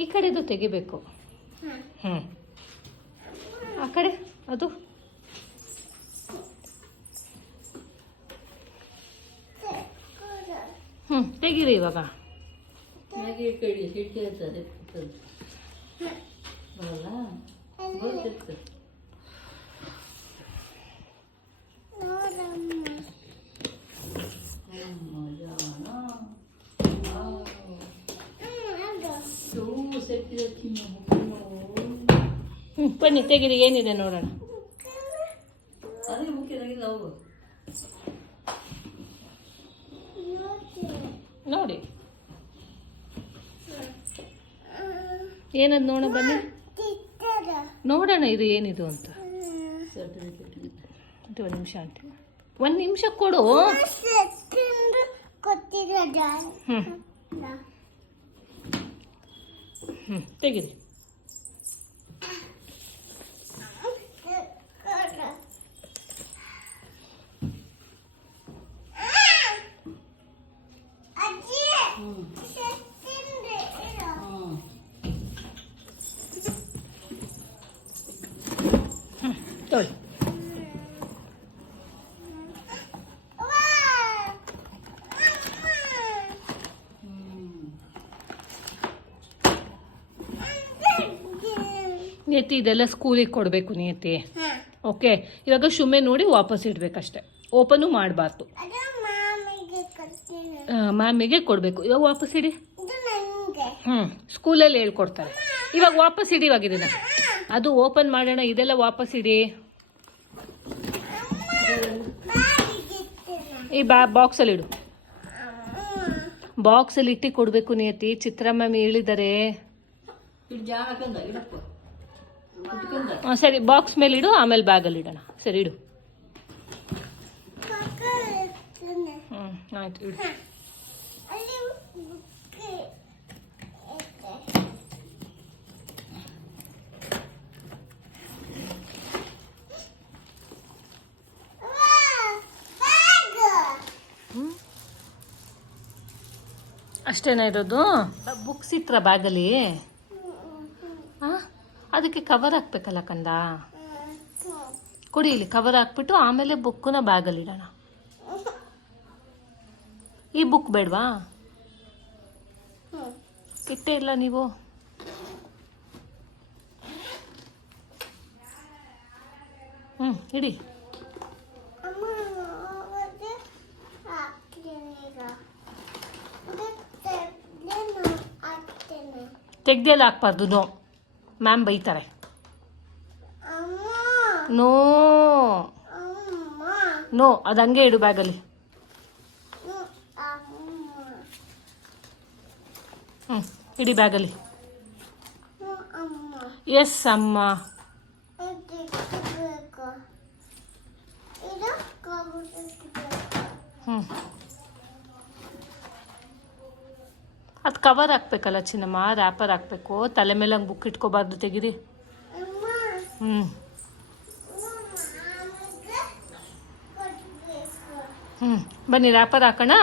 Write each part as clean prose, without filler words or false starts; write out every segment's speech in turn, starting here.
ಈ ಕಡೆದು ತೆಗಿಬೇಕು. ಆ ಕಡೆ ಅದು ತೆಗೀರಿ ಇವಾಗ. ಬನ್ನಿ ತೆಗೀರಿ, ಏನಿದೆ ನೋಡೋಣ. ನೋಡಿ ಏನದು ನೋಡ, ಬನ್ನಿ ನೋಡೋಣ ಇದು ಏನಿದು ಅಂತ. ಒಂದು ನಿಮಿಷ ಅಂತ, ಒಂದು ನಿಮಿಷ ಕೊಡು. ತೆಗೀರಿ. ತೊಳಿ. ನಿಯತಿ ಇದೆಲ್ಲ ಸ್ಕೂಲಿಗೆ ಕೊಡಬೇಕು ನಿಯತಿ. ಓಕೆ, ಇವಾಗ ಶುಮೆ ನೋಡಿ ವಾಪಸ್ ಇಡ್ಬೇಕಷ್ಟೆ, ಓಪನು ಮಾಡಬಾರ್ದು. ಮ್ಯಾಮಿಗೆ ಕೊಡಬೇಕು. ಇವಾಗ ವಾಪಸ್ ಇಡಿ. ಸ್ಕೂಲಲ್ಲಿ ಹೇಳ್ಕೊಡ್ತಾರೆ. ಇವಾಗ ವಾಪಸ್ ಇಡಿ. ಇವಾಗ ಇದನ್ನ ಅದು ಓಪನ್ ಮಾಡೋಣ. ಇದೆಲ್ಲ ವಾಪಸ್ ಇಡಿ. ಈ ಬಾಕ್ಸಲ್ಲಿ ಇಡು. ಬಾಕ್ಸಲ್ಲಿ ಇಟ್ಟು ಕೊಡಬೇಕು ನಿಯತಿ. ಚಿತ್ರ ಮ್ಯಾಮ್ ಹೇಳಿದ್ದಾರೆ. ಸರಿ, ಬಾಕ್ಸ್ ಮೇಲೆ ಇಡು, ಆಮೇಲೆ ಬ್ಯಾಗಲ್ಲಿ ಇಡೋಣ. ಸರಿ ಇಡು. ಆಯ್ತು ಇಡು. ಅಷ್ಟೇನಾ ಇರೋದು? ಬುಕ್ಸ್ ಇಟ್ರ ಬ್ಯಾಗಲ್ಲಿ? ಅದಕ್ಕೆ ಕವರ್ ಹಾಕ್ಬೇಕಲ್ಲ ಕಂದ. ಕೊಡಿ, ಇಲ್ಲಿ ಕವರ್ ಹಾಕ್ಬಿಟ್ಟು ಆಮೇಲೆ ಬುಕ್ಕನ್ನ ಬ್ಯಾಗಲ್ಲಿ ಇಡೋಣ. ಈ ಬುಕ್ ಬೇಡವಾ? ಇಟ್ಟೇ ಇಲ್ಲ ನೀವು. ಇಡಿ. ತೆಗ್ದೆಲ್ಲ ಹಾಕ್ಬಾರ್ದು. ನೋ, ಮ್ಯಾಮ್ ಬೈತಾರೆ. ನೋ ನೋ, ಅದು ಹಂಗೆ ಇಡು ಬ್ಯಾಗಲ್ಲಿ. ಇಡಿ ಬ್ಯಾಗಲ್ಲಿ. ಎಸ್ ಅಮ್ಮ. ಅದು ಕವರ್ ಹಾಕ್ಬೇಕಲ್ಲ ಚಿನ್ನಮ್ಮ, ರ್ಯಾಪರ್ ಹಾಕ್ಬೇಕು. ತಲೆ ಮೇಲೆ ಹಂಗೆ ಬುಕ್ ಇಟ್ಕೋಬಾರ್ದು. ತೆಗೀರಿ. ಬನ್ನಿ ರ್ಯಾಪರ್ ಹಾಕೋಣ.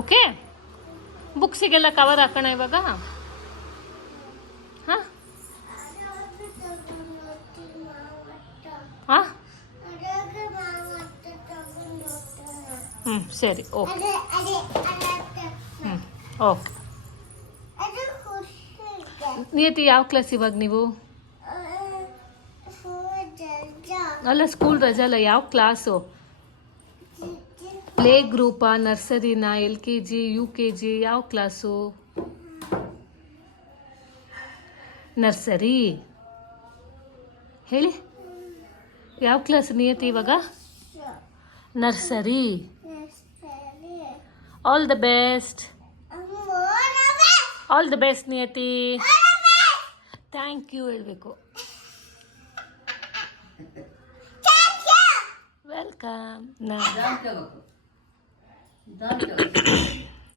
ಓಕೆ, ಬುಕ್ಸಿಗೆಲ್ಲ ಕವರ್ ಹಾಕೋಣ ಇವಾಗ. ಹಾಂ ಹಾಂ ಸರಿ. Okay okay. ನಿಯತಿ ಯಾವ ಕ್ಲಾಸ್ ಇವಾಗ ನೀವು? ಅಲ್ಲ, ಸ್ಕೂಲ್ ರಜಾ ಅಲ್ಲ. ಯಾವ ಕ್ಲಾಸು? ಪ್ಲೇ ಗ್ರೂಪಾ, ನರ್ಸರಿನಾ, LKG UKG? ಯಾವ ಕ್ಲಾಸು? ನರ್ಸರಿ. ಹೇಳಿ, ಯಾವ ಕ್ಲಾಸ್ ನಿಯತಿ ಇವಾಗ? Nursery. All the best. All the best Niyati. Thank you ಹೇಳಬೇಕು. ವೆಲ್ಕಮ್.